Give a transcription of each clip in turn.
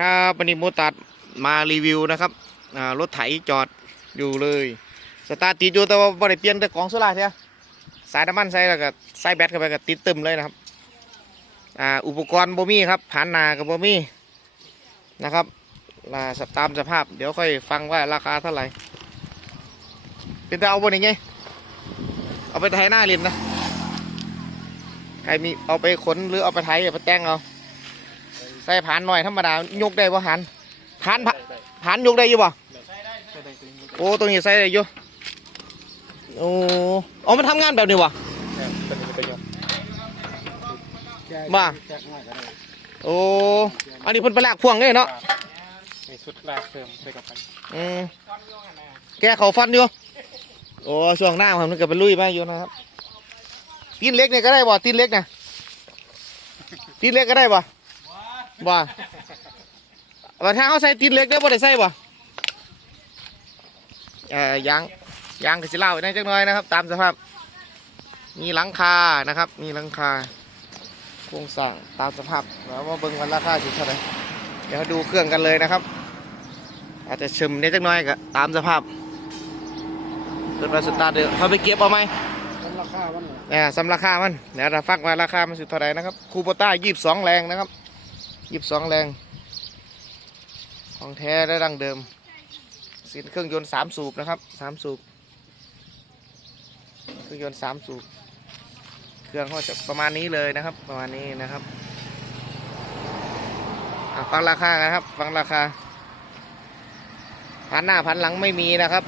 ครับวันนี้โมตัดมารีวิวนะครับรถไถจอดอยู่เลย สตาร์ทติดอยู่แต่ว่าบ่ได้เปลี่ยนแต่กล่องโซล่าร์เท่าสายน้ำมันใส่แล้วก็ใส่แบตเข้าไปก็ติดตึมเลยนะครับอุปกรณ์บ่มีครับผ่านหนากับบ่มีนะครับลาสตามสภาพ เดี๋ยวค่อยฟังว่าราคาเท่าไหร่ เป็นแต่เอาบนยังไงเอาไปไถหน้าเรียนนะใครมีเอาไปขนหรือเอาไปไถเอาไปแต่งเอา ใส่ผานหน่อยธรรมดายกได้บ่หันผานผาผานยกได้อยู่บ่โอ้ตรงนี้ใส่ได้อยู่โอ้เอามันทำงานแบบนี้วะมาโอ้อันนี้เพิ่นไปลากพ่วงเลยเนาะในชุดลากเสริมไปกับมันอืมแกเขาฟันอยู่โอ้ช่วงหน้าผมนึกว่าไปลุยมาอยู่นะครับตีนเล็กเนี่ยก็ได้บ่ตีนเล็กนะตีนเล็กก็ได้บ่ บ่ว่าถ้าเขาใส่ตีนเล็กได้บ่ได้ใส่บ่เอ่อยางยางก็สิเล่าได้จักหน่อยนะครับ ตามสภาพ มีหลังคานะครับ มีหลังคาโครงสร้างตามสภาพแล้วมาเบิ่งวันราคาสิเท่าไหร่เดี๋ยวดูเครื่องกันเลยนะครับ อาจจะชึมได้จักหน่อยก็ตามสภาพเกิดมาสตาร์ทเดือเขาไปเก็บเอาไหมมันราคามันเนี่ยสำราคามันเดี๋ยวเราฟักว่าราคามันสุดเท่าไหร่นะครับคูโบต้ายี่สิบสองแรงนะครับ ยี่สิบสองแรง ของแท้และดั้งเดิม สินเครื่องยนต์สามสูบนะครับสามสูบ เครื่องยนต์สามสูบ เครื่องเขาจะประมาณนี้เลยนะครับ ประมาณนี้นะครับฟังราคากันครับฟังราคาพันหน้าพันหลังไม่มีนะครับ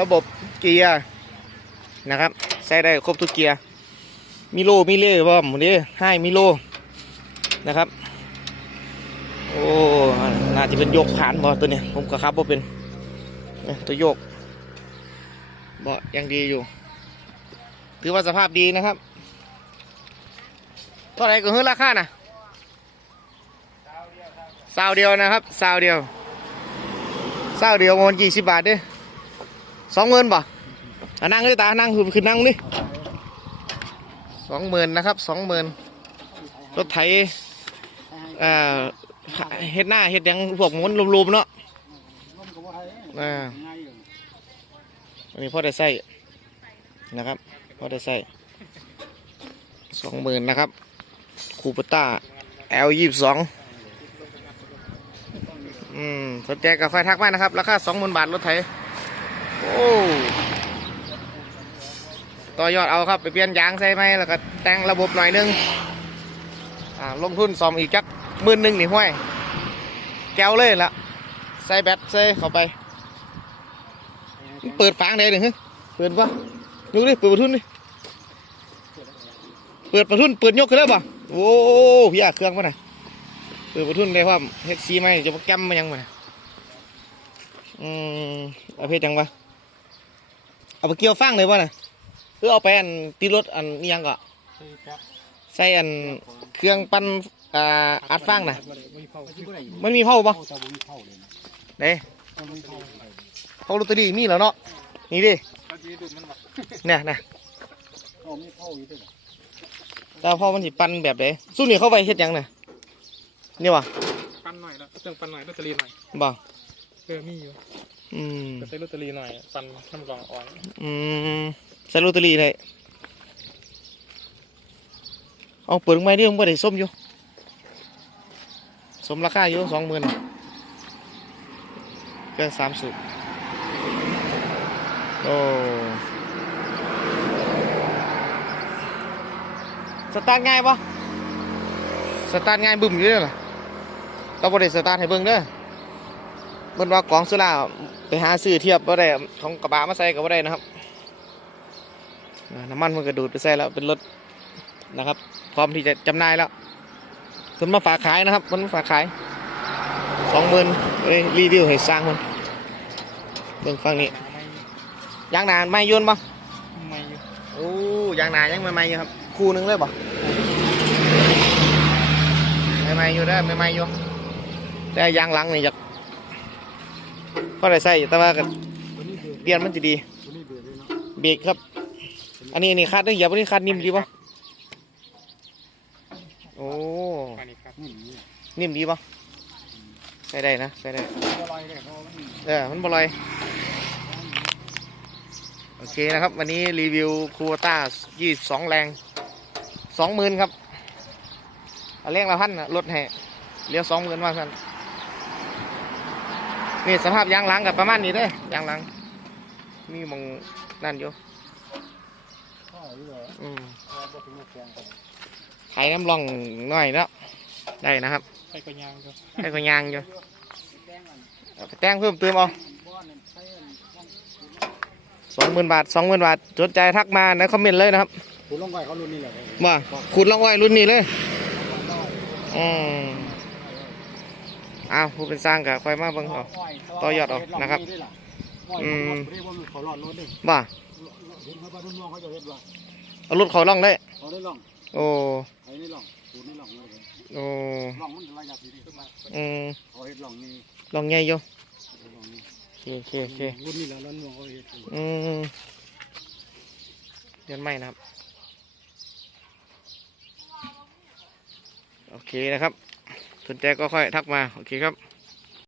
ระบบเกียร์นะครับใช้ได้ครบทุกเกียร์ มิโลมิเล่บ่หมนี้ให้มิโลนะครับ โอ้น่าจะเป็นโยกผ่านบ่ตัวนี้ผมก็ครับว่าเป็นตัวโยกบาะยังดีอยู่ ถือว่าสภาพดีนะครับเท่าไหร่ก็เฮือราคาน่ะซาวเดียวนะครับซาวเดียวเศร้าเดียวมันกี่สิบบาทเด้สองหมื่นป่นั่งเลยตานั่งคือคือนั่งดิสองหมื่นนะครับสองหมื่นรถไถอ่อ เฮ็ดหน้าเฮ็ดหยังพวกหมุนรวมๆเนาะอ่าอันนี้พ่อได้ใส่นะครับพ่อได้ใส่สองหมื่นนะครับคูปต้า L ยี่สิบสองอืมสนใจก็ค่อยทักมานะครับ ราคาสองหมื่นบาทรถไถโอ้ต่อยอดเอาครับ ไปเปลี่ยนยางใส่ไหมแล้วก็แต่งระบบหน่อยนึงอ่าลงทุนซ่อมอีกจัก มื่นหนึ่งนี่ห้วย แก้วเลยละใส่แบตใส่เข้าไปมันเปิดฝางได้หนึ่งเปิดปะดูดิเปิดประทุนดิเปิดประทุนเปิดยกขึ้นแล้วปะโอ้พี่อาเครื่องปะน่ะเปิดประทุนได้ความเฮ็ดซีไหมจะมาแก้มมายังมาอืมเอาเพชรยังวะเอาไปเกี่ยวฟังเลยป่ะน่ะหรือเอาไปอันตีรถอันนี้ยังก็ใส่อันเครื่องปั้น อ่าอัดฟังน่ะมันมีเผาปะเด้เผาลอตเตอรี่มีแล้วเนาะนี่ดิเนี่ยนะแต่พอมันสิปั้นแบบไหนสู้นี่เข้าไปเฮ็ดหยังน่ะนี่วะปั้นหน่อยแล้วเครื่องปั้นหน่อยลอตเตอรี่หน่อยบ่เออมีอยู่อืมจะใช้ลอตเตอรี่หน่อยปั้นน้ำกรองอ่อนอืมใส่ลอตเตอรี่เลยเอาเปิดลงมาดิมึงบ่ได้ส้มอยู่ สมราคาอยู่สองหมื่นเก็สามสิบโอ้สตาร์ทง่ายปะสตาร์ทง่ายบึ้มอยู่เลยล่ะเราบ่ได้สตาร์ทให้เบิ่งเด้อเบิ่นว่ากองสุราไปหาซื้อเทียบบ่ได้ของกระบะมาใส่ก็บ่ได้นะครับน้ำมันมันก็ดูดไปใส่แล้วเป็นรถนะครับ พร้อมที่จะจำหน่ายแล้ว คนมาฝากขายนะครับคนมาฝากขายสองหมื่นเลยรีวิวให้สร้างมันเบิ่งฟังนี้ยางหนาไม่ยนปะไม่อยู่โอ้ยางหนายังไม่ไม่อยู่ครับคู่หนึงเลยปะไม่ไม่อยู่ได้อไม่ไม่อยู่แต่ยางหลังนี่อยากก็ได้ใส่แต่ว่าก็เปลี่ยนมันจะดีเบรกครับ อันนี้อันนี้คัดได้เหยียบอันนี้คัดนิ่มดีปะโอ้อั นนี้ครับนิ่มดีปะใส่ได้นะใส่ได้อะไรเนี่ยเพราะมันเออ มันบลอย โอเคนะครับ วันนี้รีวิวคูต้ายี่สองแรงสองหมื่นครับเอาเร่งละพันนะลดให้เลี้ยวสองหมื่นว่ากันนี่สภาพยางหลังกับประมาณนี้เด้อยางหลัง มีหมองนั่นอยู่ข้าวอยู่เหรออืมพอบ่ถึงมาแกงกันไถน้ำร่องหน่อยแล้ว ได้นะครับใส่กระยางก็ให้ก็ยางอยู่แกงกันเอาไปแต่งเพิ่มเติมเอาบ้านเนี่ยใช้อันต้องสองหมื่นบาทสองหมื่นบาทสนใจทักมาในคอมเมนต์เลยนะครับกูลงไว้เขารุ่นนี้แหละว่าขุดลองไว้รุ่นนี้เลยอืมอ้าวผู้เป็นสร้างกับคอยมาเบิ่งเอา ต่อยอดเอานะครับ อือืมมเขาหลอดรถดิว่าเห็นเขาบ้านรุ่นน้องเขาจะเฮ็ดว่าเอารถเขาล่องได้เขาได้ล่อง โอ้ ไอ้นี่ล่อง กูนี่ล่องเลยโอ้ล่องมันระยะสีนี่ขึ้นมาอืมเขาเฮ็ดล่องนี่ลองใหญ่อยู่ล่องนี่โอเคโอเคโอเครุ่นนี้แหละรุ่นน้องเขาเฮ็ดอืมเดือนไม่นะครับ โอเคนะครับ สนใจก็ค่อยทักมา โอเคครับ